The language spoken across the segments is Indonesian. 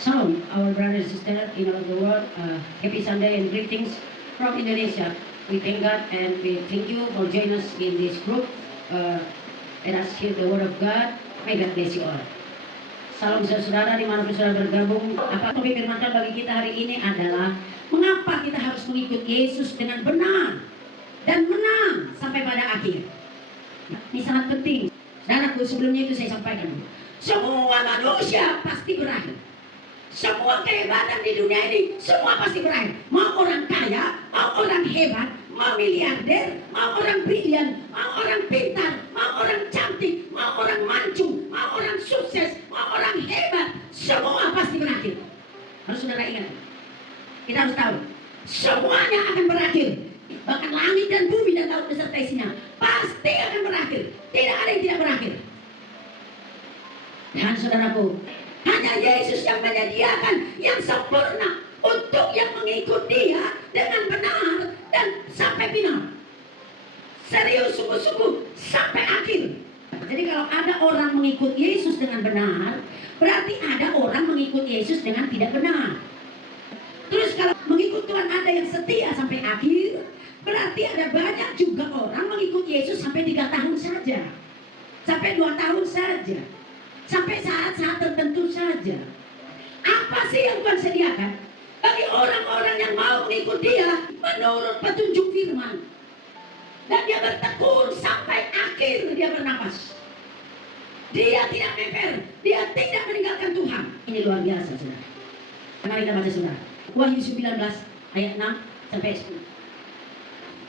Shalom, our brothers and sisters in all the world. Happy Sunday and greetings from Indonesia. We thank God and we thank you for joining us in this group. Let us hear the word of God. May God bless you all. Salam saudara dimanapun saudara bergabung. Apa topik firman Tuhan bagi kita hari ini adalah mengapa kita harus mengikut Yesus dengan benar dan menang sampai pada akhir. Ini sangat penting. Saudaraku, sebelumnya itu saya sampaikan. Semua manusia pasti berakhir. Semua kehebatan di dunia ini semua pasti berakhir. Mau orang kaya, mau orang hebat, mau miliarder, mau orang brilian, mau orang pintar, mau orang cantik, mau orang mancung, mau orang sukses, mau orang hebat, semua pasti berakhir. Harus saudara ingat. Kita harus tahu, semuanya akan berakhir. Bahkan langit dan bumi dan laut beserta isinya pasti akan berakhir. Tidak ada yang tidak berakhir. Dan saudaraku, hanya Yesus yang menyediakan yang sempurna untuk yang mengikut Dia dengan benar dan sampai final. Serius, sungguh-sungguh sampai akhir. Jadi kalau ada orang mengikut Yesus dengan benar, berarti ada orang mengikut Yesus dengan tidak benar. Terus kalau mengikut Tuhan ada yang setia sampai akhir, berarti ada banyak juga orang mengikut Yesus sampai 3 tahun saja, sampai 2 tahun saja, sampai saat-saat tertentu saja. Apa sih yang Tuhan sediakan bagi orang-orang yang mau mengikut Dia menurut petunjuk firman, dan dia bertekun sampai akhir dia bernapas. Dia tidak memper, dia tidak meninggalkan Tuhan. Ini luar biasa, saudara. Mari kita baca, saudara. Wahyu 19 ayat 6 sampai 10.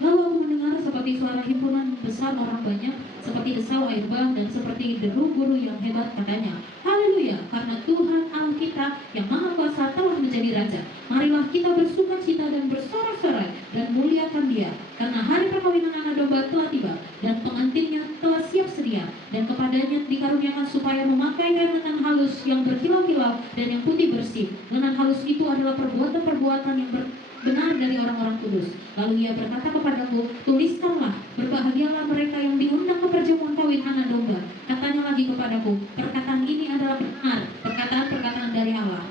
Lalu aku mendengar seperti suara himpunan besar orang banyak, seperti desau air bah, dan seperti deru guru yang hebat, katanya, Haleluya, karena Tuhan Allah kita yang Maha Kuasa telah menjadi Raja. Marilah kita bersukacita dan bersorak-sorai dan muliakan Dia, karena hari perkawinan anak domba telah tiba, dan pengantinnya telah siap sedia, dan kepadanya dikaruniakan supaya memakai kain lenan halus yang berkilau-kilau dan yang putih bersih. Lenan halus itu adalah perbuatan-perbuatan yang benar dari orang-orang kudus. Lalu Ia berkata kepadaku, tuliskanlah, berbahagialah mereka yang diundang ke perjamuan kawin anak domba. Katanya lagi kepadaku, perkataan ini adalah benar, perkataan-perkataan dari Allah.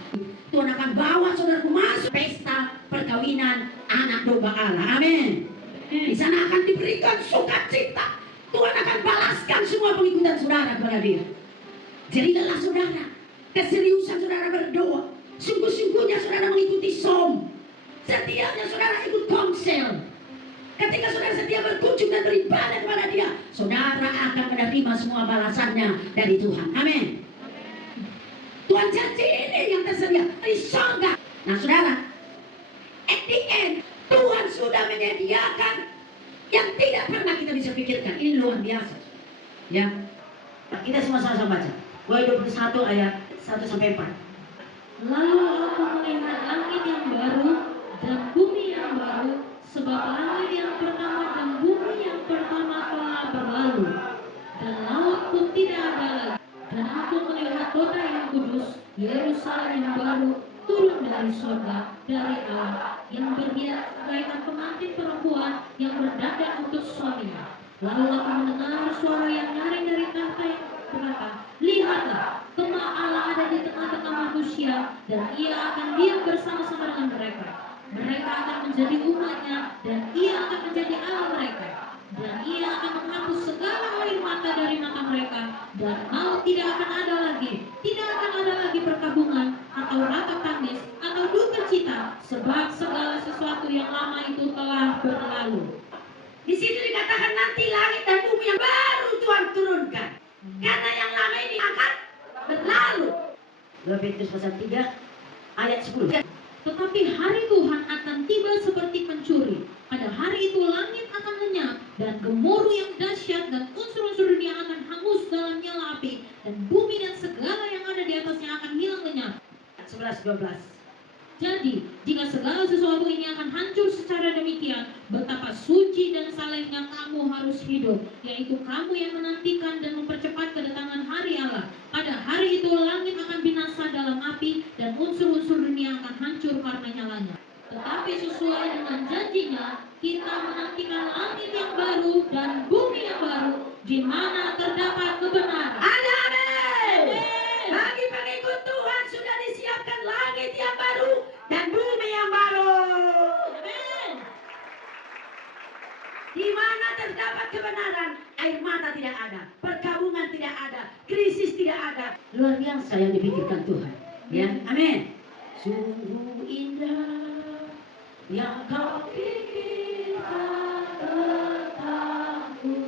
Tuhan akan bawa saudaraku masuk pesta perkawinan anak domba Allah. Amin. Di sana akan diberikan sukacita. Tuhan akan balaskan semua pengikutan saudara kepada Dia. Jadilah saudara, keseriusan saudara berdoa, sungguh-sungguhnya saudara mengikuti som, setianya saudara ikut komsel. Ketika saudara setia berkunjung dan beribadah kepada Dia, saudara akan menerima semua balasannya dari Tuhan. Amin. Tuhan janji ini yang tersedia di surga. Nah saudara, at the end Tuhan sudah menyediakan yang tidak pernah kita bisa pikirkan. Ini luar biasa. Ya, kita semua sama-sama baca. Wahyu 21 ayat 1 sampai 4. Lalu aku melihat langit yang baru dan bumi yang baru, sebab langit yang pertama dan bumi yang pertama telah berlalu, dan laut pun tidak ada lagi. Dan aku melihat kota yang kudus, Yerusalem yang baru, turun dari surga, dari Allah, yang berhias bagaikan pengantin perempuan yang berdandan untuk suaminya. Lalu aku mendengar suara yang nyaring dari tahta yang berkata, Lihatlah, kemah Allah ada di tengah-tengah manusia, dan Ia akan diam bersama-sama dengan mereka. Mereka akan menjadi umatnya, dan Ia akan menjadi Allah mereka. Dan Ia akan menghapus segala air mata dari mata mereka, dan maut tidak akan ada lagi. Tidak akan ada lagi perkabungan, atau ratap tangis, atau duka cita, sebab segala sesuatu yang lama itu telah berlalu. Di situ dikatakan nanti langit dan bumi yang baru Tuhan turunkan, karena yang lama ini akan berlalu. 2 Petrus pasal 3 ayat 10. Tetapi hari Tuhan akan tiba seperti pencuri. Pada hari itu langit akan lenyap, dan gemuruh yang dahsyat dan unsur-unsur dunia akan hangus dalam nyala api, dan bumi dan segala yang ada di atasnya akan hilang lenyap. 11-12. Jadi, jika segala sesuatu ini akan hancur secara demikian, betapa suci dan salehnya kamu harus hidup, yaitu kamu yang menantikan dan mempercepat kedatangan hari Allah. Pada hari itu langit akan binasa dalam api, dan unsur-unsur dunia akan hancur karena nyalanya. Tetapi sesuai dengan janjinya, kita menantikan langit yang baru dan bumi yang baru, di mana terdapat kebenaran. Amin. Bagi pengikut Tuhan sudah disiapkan langit yang baru dan bumi yang baru. Amin. Di mana terdapat kebenaran, air mata tidak ada, perkabungan tidak ada, krisis tidak ada. Luar biasa yang dipikirkan Tuhan. Ya, amin. Sungguh indah yang kau pikirkan tentangku,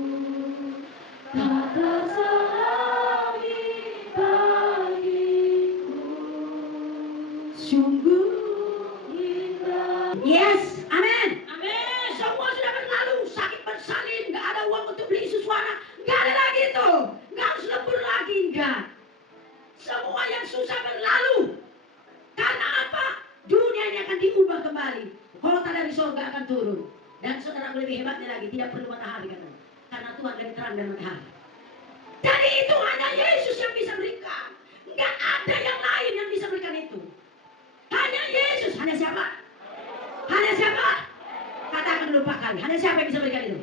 tak terselami bagiku. Sungguh indah. Yes, amin. Amin. Semua sudah berlalu, sakit bersalin, nggak ada uang untuk beli susuana, nggak ada lagi itu, nggak harus lembur lagi, nggak. Semua yang susah berlalu. Karena apa? Dunia ini akan diubah kembali. Kota dari surga akan turun. Dan saudara lebih hebatnya lagi, tidak perlu matahari katanya. Karena Tuhan lebih terang dari matahari. Jadi itu hanya Yesus yang bisa berikan. Nggak ada yang lain yang bisa berikan itu. Hanya Yesus. Hanya siapa? Hanya siapa? Katakan dulu Pak kali. Hanya siapa yang bisa berikan itu?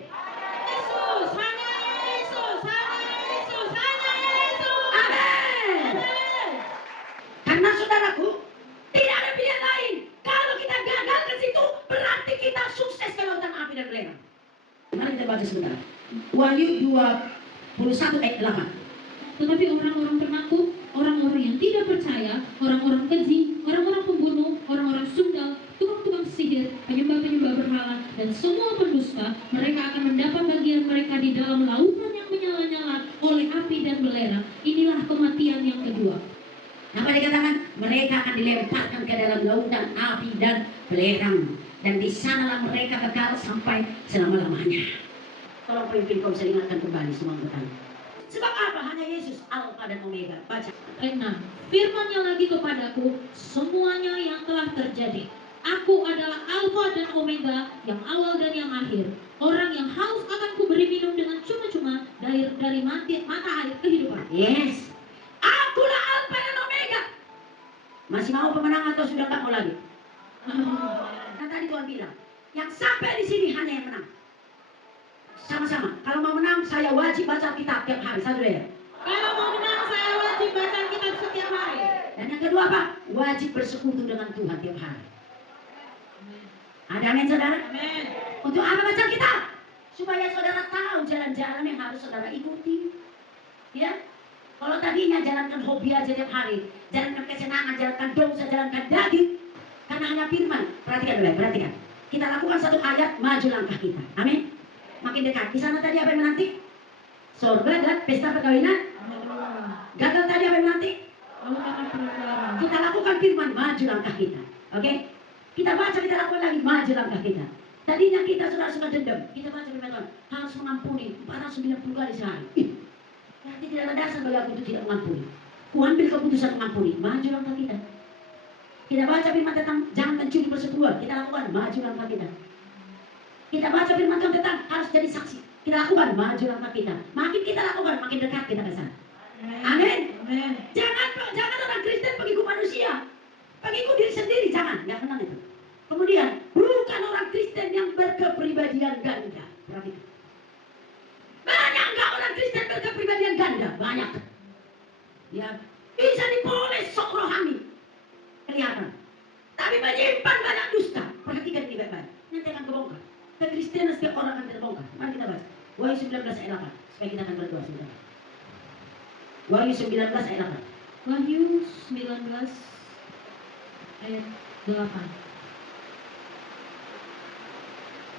Yesus, hanya Yesus, hanya Yesus, hanya Yesus. Amin. Amin. Karena saudaraku, tidak ada pilihan lain. Kalau kita gagal ke situ, berarti kita sukses ke lautan api dan belerang. Mari kita baca sebentar. Wahyu 21 ayat 8. Tetapi orang-orang penakut, orang-orang yang tidak percaya, orang-orang keji, orang-orang pembunuh, orang-orang sundal, tukang-tukang sihir, penyembah-penyembah berhala, dan semua pendusta, mereka akan mendapat bagian mereka di dalam lautan yang menyala-nyala oleh api dan belerang. Inilah kematian yang kedua. Apa dikatakan? Mereka akan dilemparkan ke dalam lautan api dan belerang. Dan di sanalah mereka kekal sampai selama-lamanya. Tolong pemimpin kau bisa ingatkan kembali semua anggota. Sebab apa? Hanya Yesus Alfa dan Omega. Baca. Ayat 6. Firman-Nya lagi kepadaku, semuanya yang telah terjadi. Aku adalah Alfa dan Omega, yang awal dan yang akhir. Orang yang haus akan kuberi minum dengan cuma-cuma dari mata air kehidupan. Yes. Akulah Alfa dan Omega. Masih mau pemenang atau sudah tak mau lagi? Nah tadi Tuhan bilang, yang sampai di sini hanya yang menang. Sama-sama. Kalau mau menang, saya wajib baca kitab tiap hari. Satu ya. Kalau mau menang, saya wajib baca kitab setiap hari. Dan yang kedua apa? Wajib bersekutu dengan Tuhan tiap hari. Ada amin saudara? Amin. Untuk apa baca kitab? Supaya saudara tahu jalan-jalan yang harus saudara ikuti. Ya. Kalau tadinya jalankan hobi aja tiap hari, jalankan kesenangan, jalankan dosa, jalankan daging, karena hanya firman. Perhatikan dulu, perhatikan. Kita lakukan satu ayat, maju langkah kita. Amin. Makin dekat. Di sana tadi apa yang menanti? Sorga dan pesta perkawinan. Gagal tadi apa yang menanti? Kita lakukan firman, maju langkah kita. Oke? Kita baca, kita lakukan lagi, maju langkah kita. Tadinya kita sudah dendam. Kita baca firman Tuhan, harus mengampuni 490 kali sehari. Berarti tidak ada dasar bagi aku untuk tidak mengampuni. Ku ambil keputusan mengampuni, maju langkah kita. Kita baca firman tentang jangan mencuri perseteruan, kita lakukan, maju langkah kita. Kita baca firman Tuhan tentang harus jadi saksi, kita lakukan, maju langkah kita. Makin kita lakukan, makin dekat kita ke sana. Amin. Jangan orang Kristen pengikut manusia, pengikut diri sendiri, jangan, nggak kenal itu. Kemudian bukan orang Kristen yang berkepribadian ganda. Perhatikan. Banyak nggak orang Kristen berkepribadian ganda? Banyak. Ya, bisa dipoles sok rohani. Kelihatan. Tapi menyimpan banyak dusta. Perhatikan ini baik-baik. Nanti akan kebongkar. Kekristenan setiap orang akan terbongkar. Mari kita baca. Wahyu 19 ayat 8. Supaya kita akan berdoa sebentar. Wahyu 19 ayat 8. Wahyu 19 ayat 8.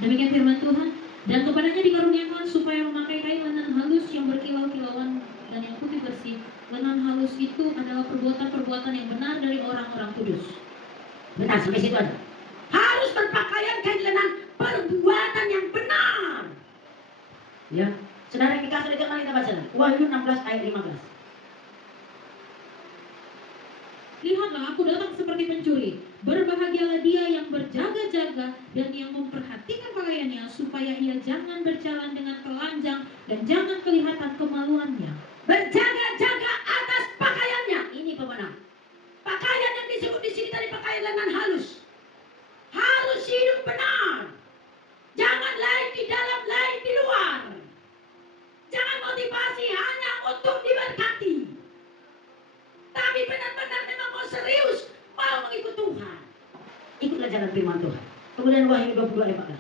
Demikian firman Tuhan. Dan kepadanya dikaruniakan supaya memakai kain lenan halus yang berkilau-kilauan dan yang putih bersih. Lenan halus itu adalah perbuatan-perbuatan yang benar dari orang-orang kudus. Benar, sampai situ aja. Harus berpakaian kain lenan perbuatan yang benar. Ya, saudara kita sudah kenal, kita baca. Wahyu 16 ayat 15. Lihatlah, aku datang seperti pencuri. Berbahagialah dia yang berjaga-jaga dan yang memperhatikan pakaiannya, supaya ia jangan berjalan dengan telanjang dan jangan kelihatan kemaluannya. Berjaga-jaga atas pakaiannya. Ini pemenang. Pakaian yang disebut di sini tadi pakaian lengan halus. Harus hidup benar. Jangan lain di dalam, lain di luar. Jangan motivasi hanya untuk diberkati. Tapi benar-benar memang mau serius, mau mengikuti jalan firman Tuhan. Kemudian Wahyu 22 ayat 14.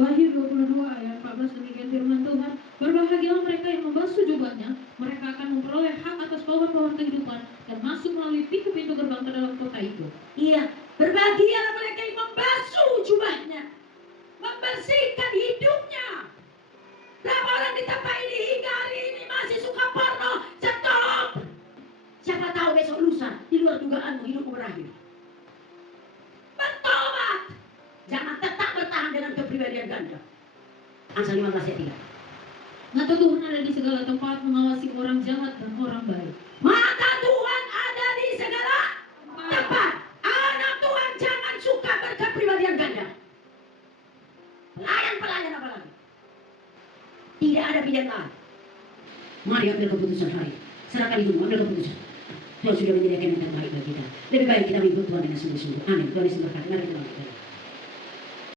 Wahyu 22 ayat 14 demikian firman Tuhan, berbahagialah mereka yang membasuh jubahnya, mereka akan memperoleh hak atas pohon-pohon kehidupan dan masuk melalui pintu-pintu gerbang ke dalam kota itu. Iya, berbahagialah mereka yang membasuh jubahnya, membersihkan hidupnya. Berapa orang di tempat ini hingga hari ini masih suka porno? Stop! Siapa tahu besok lusa di luar dugaanmu hidupmu berakhir. Bertobat! Jangan tetap bertahan dengan kepribadian ganda. Amsal 15 ayat 3. Mata Tuhan ada di segala tempat mengawasi orang jahat dan orang baik. Mata Tuhan ada di segala tempat. Anak Tuhan jangan suka berkepribadian ganda. Pelayan-pelayan apalagi. Tidak ada pilihan lain. Mari ambil keputusan hari. Serahkan hidupmu, ambil keputusan. Tuhan sudah menyediakan yang terbaik bagi kita. Lebih baik kita mengikut Tuhan dengan sungguh-sungguh. Amin. Tuhan Yesus berkati. Mari kita berdoa.